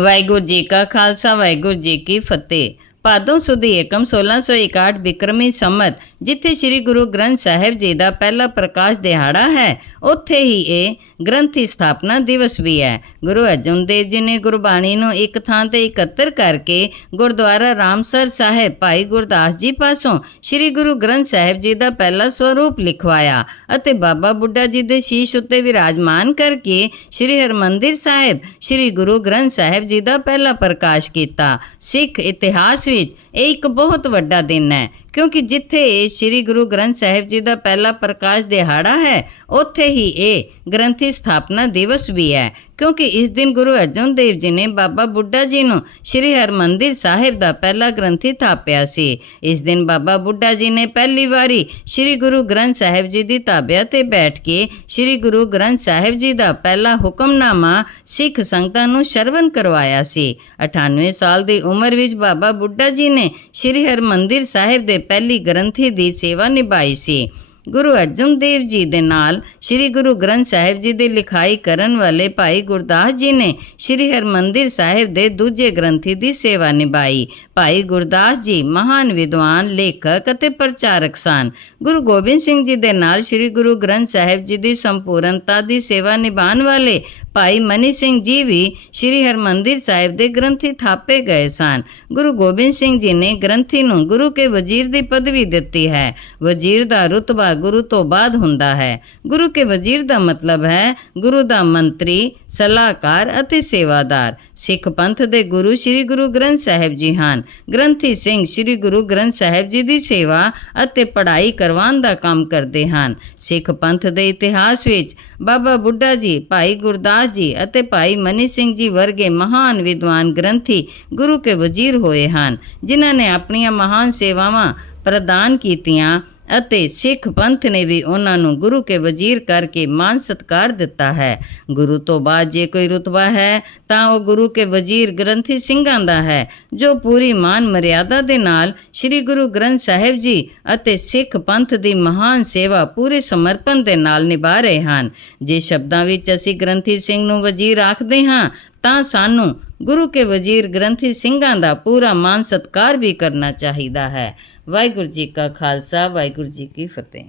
ਵਾਹਿਗੁਰੂ ਜੀ ਕਾ ਖਾਲਸਾ ਵਾਹਿਗੁਰੂ ਜੀ ਕੀ ਫਤਿਹ। ਭਾਦੋਂ ਸੁਦੀ ਏਕਮ 1661 ਬਿਕਰਮੀ ਸੰਮਤ ਜਿੱਥੇ ਸ੍ਰੀ ਗੁਰੂ ਗ੍ਰੰਥ ਸਾਹਿਬ ਜੀ ਦਾ ਪਹਿਲਾ ਪ੍ਰਕਾਸ਼ ਦਿਹਾੜਾ ਹੈ, ਉੱਥੇ ਹੀ ਇਹ ਗ੍ਰੰਥੀ ਸਥਾਪਨਾ ਦਿਵਸ ਵੀ ਹੈ। ਗੁਰੂ ਅਰਜਨ ਦੇਵ ਜੀ ਨੇ ਗੁਰਬਾਣੀ ਨੂੰ ਇੱਕ ਥਾਂ ਤੇ ਇਕੱਤਰ ਕਰਕੇ ਗੁਰਦੁਆਰਾ ਰਾਮਸਰ ਸਾਹਿਬ ਭਾਈ ਗੁਰਦਾਸ ਜੀ ਪਾਸੋਂ ਸ੍ਰੀ ਗੁਰੂ ਗ੍ਰੰਥ ਸਾਹਿਬ ਜੀ ਦਾ ਪਹਿਲਾ ਸਵਰੂਪ ਲਿਖਵਾਇਆ ਅਤੇ ਬਾਬਾ ਬੁੱਢਾ ਜੀ ਦੇ ਸ਼ੀਸ਼ ਉੱਤੇ ਵਿਰਾਜਮਾਨ ਕਰਕੇ ਸ੍ਰੀ ਹਰਮੰਦਿਰ ਸਾਹਿਬ, ਸ੍ਰੀ ਗੁਰੂ ਗ੍ਰੰਥ ਸਾਹਿਬ ਜੀ ਦਾ ਪਹਿਲਾ ਪ੍ਰਕਾਸ਼ ਕੀਤਾ। ਸਿੱਖ ਇਤਿਹਾਸ ਵਿੱਚ ਇਹ ਇੱਕ ਬਹੁਤ ਵੱਡਾ ਦਿਨ ਹੈ, ਕਿਉਂਕਿ ਜਿੱਥੇ ਇਹ ਸ੍ਰੀ ਗੁਰੂ ਗ੍ਰੰਥ ਸਾਹਿਬ ਜੀ ਦਾ ਪਹਿਲਾ ਪ੍ਰਕਾਸ਼ ਦਿਹਾੜਾ ਹੈ, ਉੱਥੇ ਹੀ ਇਹ ਗ੍ਰੰਥੀ ਸਥਾਪਨਾ ਦਿਵਸ ਵੀ ਹੈ। ਕਿਉਂਕਿ ਇਸ ਦਿਨ ਗੁਰੂ ਅਰਜਨ ਦੇਵ ਜੀ ਨੇ ਬਾਬਾ ਬੁੱਢਾ ਜੀ ਨੂੰ ਸ੍ਰੀ ਹਰਮੰਦਿਰ ਸਾਹਿਬ ਦਾ ਪਹਿਲਾ ਗ੍ਰੰਥੀ ਥਾਪਿਆ ਸੀ। ਇਸ ਦਿਨ ਬਾਬਾ ਬੁੱਢਾ ਜੀ ਨੇ ਪਹਿਲੀ ਵਾਰੀ ਸ੍ਰੀ ਗੁਰੂ ਗ੍ਰੰਥ ਸਾਹਿਬ ਜੀ ਦੀ ਤਾਬਿਆ ਤੇ ਬੈਠ ਕੇ ਸ੍ਰੀ ਗੁਰੂ ਗ੍ਰੰਥ ਸਾਹਿਬ ਜੀ ਦਾ ਪਹਿਲਾ ਹੁਕਮਨਾਮਾ ਸਿੱਖ ਸੰਗਤਾਂ ਨੂੰ ਸ਼ਰਵਨ ਕਰਵਾਇਆ ਸੀ। 98 ਸਾਲ ਦੀ ਉਮਰ ਵਿੱਚ ਬਾਬਾ ਬੁੱਢਾ ਜੀ ਨੇ ਸ੍ਰੀ ਹਰਮੰਦਿਰ ਸਾਹਿਬ ਦੇ ਪਹਿਲੀ ਗ੍ਰੰਥੀ ਦੀ ਸੇਵਾ ਨਿਭਾਈ ਸੀ। ਗੁਰੂ ਅਰਜਨ ਦੇਵ ਜੀ ਦੇ ਨਾਲ ਸ੍ਰੀ ਗੁਰੂ ਗ੍ਰੰਥ ਸਾਹਿਬ ਜੀ ਦੀ ਲਿਖਾਈ ਕਰਨ ਵਾਲੇ ਭਾਈ ਗੁਰਦਾਸ ਜੀ ਨੇ ਸ੍ਰੀ ਹਰਮੰਦਿਰ ਸਾਹਿਬ ਦੇ ਦੂਜੇ ਗ੍ਰੰਥੀ ਦੀ ਸੇਵਾ ਨਿਭਾਈ। ਭਾਈ ਗੁਰਦਾਸ ਜੀ ਮਹਾਨ ਵਿਦਵਾਨ, ਲੇਖਕ ਅਤੇ ਪ੍ਰਚਾਰਕ ਸਨ। ਗੁਰੂ ਗੋਬਿੰਦ ਸਿੰਘ ਜੀ ਦੇ ਨਾਲ ਸ੍ਰੀ ਗੁਰੂ ਗ੍ਰੰਥ ਸਾਹਿਬ ਜੀ ਦੀ ਸੰਪੂਰਨਤਾ ਦੀ ਸੇਵਾ ਨਿਭਾਉਣ ਵਾਲੇ ਭਾਈ ਮਨੀ ਸਿੰਘ ਜੀ ਵੀ ਸ੍ਰੀ ਹਰਮੰਦਿਰ ਸਾਹਿਬ ਦੇ ਗ੍ਰੰਥੀ ਥਾਪੇ ਗਏ ਸਨ। ਗੁਰੂ ਗੋਬਿੰਦ ਸਿੰਘ ਜੀ ਨੇ ਗ੍ਰੰਥੀ ਨੂੰ ਗੁਰੂ ਕੇ ਵਜ਼ੀਰ ਦੀ ਪਦਵੀ ਦਿੱਤੀ ਹੈ। ਵਜ਼ੀਰ ਦਾ ਰੁਤਬਾ ਗੁਰੂ ਤੋਂ ਬਾਅਦ ਹੁੰਦਾ ਹੈ। ਗੁਰੂ ਕੇ ਵਜ਼ੀਰ ਦਾ ਮਤਲਬ ਹੈ, ਗੁਰੂ ਦਾ ਮੰਤਰੀ, ਸਲਾਹਕਾਰ ਅਤੇ ਸੇਵਾਦਾਰ। ਸਿੱਖ ਪੰਥ ਦੇ ਗੁਰੂ ਸ੍ਰੀ ਗੁਰੂ ਗ੍ਰੰਥ ਸਾਹਿਬ ਜੀ ਹਨ। ਗ੍ਰੰਥੀ ਸਿੰਘ ਸ੍ਰੀ ਗੁਰੂ ਗ੍ਰੰਥ ਸਾਹਿਬ ਜੀ ਦੀ ਸੇਵਾ ਅਤੇ ਪੜ੍ਹਾਈ ਕਰਵਾਉਣ ਦਾ ਕੰਮ ਕਰਦੇ ਹਨ। ਸਿੱਖ ਪੰਥ ਦੇ ਇਤਿਹਾਸ ਵਿੱਚ ਬਾਬਾ ਬੁੱਢਾ ਜੀ, ਭਾਈ ਗੁਰਦਾਸ ਜੀ ਅਤੇ ਭਾਈ ਮਨੀ ਸਿੰਘ ਜੀ ਵਰਗੇ ਮਹਾਨ ਵਿਦਵਾਨ ਗ੍ਰੰਥੀ ਗੁਰੂ ਕੇ ਵਜ਼ੀਰ ਹੋਏ ਹਨ, ਜਿਨ੍ਹਾਂ ਨੇ ਆਪਣੀਆਂ ਮਹਾਨ ਸੇਵਾਵਾਂ ਪ੍ਰਦਾਨ ਕੀਤੀਆਂ ਅਤੇ ਸਿੱਖ ਪੰਥ ਨੇ ਵੀ ਉਹਨਾਂ ਨੂੰ ਗੁਰੂ ਕੇ ਵਜ਼ੀਰ ਕਰਕੇ ਮਾਨ ਸਤਕਾਰ ਦਿੱਤਾ ਹੈ। ਗੁਰੂ ਤੋਂ ਬਾਅਦ ਜੇ ਕੋਈ ਰੁਤਬਾ ਹੈ, ਤਾਂ ਉਹ ਗੁਰੂ ਕੇ ਵਜ਼ੀਰ ਗ੍ਰੰਥੀ ਸਿੰਘਾਂ ਦਾ ਹੈ, ਜੋ ਪੂਰੀ ਮਾਨ ਮਰਿਆਦਾ ਦੇ ਨਾਲ ਸ੍ਰੀ ਗੁਰੂ ਗ੍ਰੰਥ ਸਾਹਿਬ ਜੀ ਅਤੇ ਸਿੱਖ ਪੰਥ ਦੀ ਮਹਾਨ ਸੇਵਾ ਪੂਰੇ ਸਮਰਪਣ ਦੇ ਨਾਲ ਨਿਭਾ ਰਹੇ ਹਨ। ਜੇ ਸ਼ਬਦਾਂ ਵਿੱਚ ਅਸੀਂ ਗ੍ਰੰਥੀ ਸਿੰਘ ਨੂੰ ਵਜ਼ੀਰ ਆਖਦੇ ਹਾਂ, ਤਾਂ ਸਾਨੂੰ ਗੁਰੂ ਕੇ ਵਜ਼ੀਰ ਗ੍ਰੰਥੀ ਸਿੰਘਾਂ ਦਾ ਪੂਰਾ ਮਾਨ ਸਤਕਾਰ ਵੀ ਕਰਨਾ ਚਾਹੀਦਾ ਹੈ। ਵਾਹਿਗੁਰੂ ਜੀ ਕਾ ਖਾਲਸਾ, ਵਾਹਿਗੁਰੂ ਜੀ ਕੀ ਫਤਿਹ।